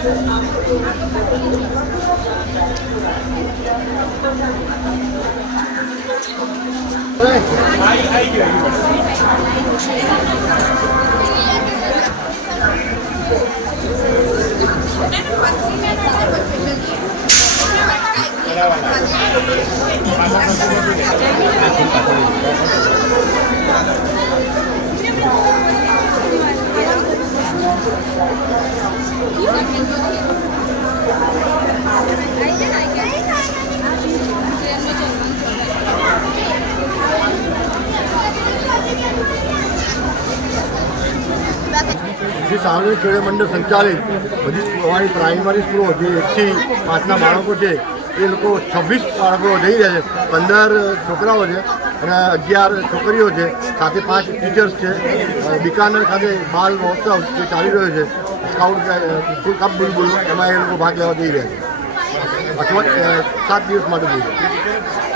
જે સાર્વજનિક ખેલ મંડળ સંચાલિત બધી અમારી પ્રાઇમરી સ્કૂલો જે 1 થી 5ના બાળકો છે એ લોકો 26 બાળકો જઈ રહ્યા છે, 15 છોકરાઓ છે અને 11 છોકરીઓ છે, સાથે 5 ટીચર્સ છે. બિકાનેર ખાતે બાલ મહોત્સવ જે ચાલી રહ્યો છે, સ્કાઉટ સ્કૂલ કપ બુલબુલ, એમાં એ લોકો ભાગ લેવા જઈ રહ્યા છે. 7 દિવસ માટે જઈ રહ્યા છે.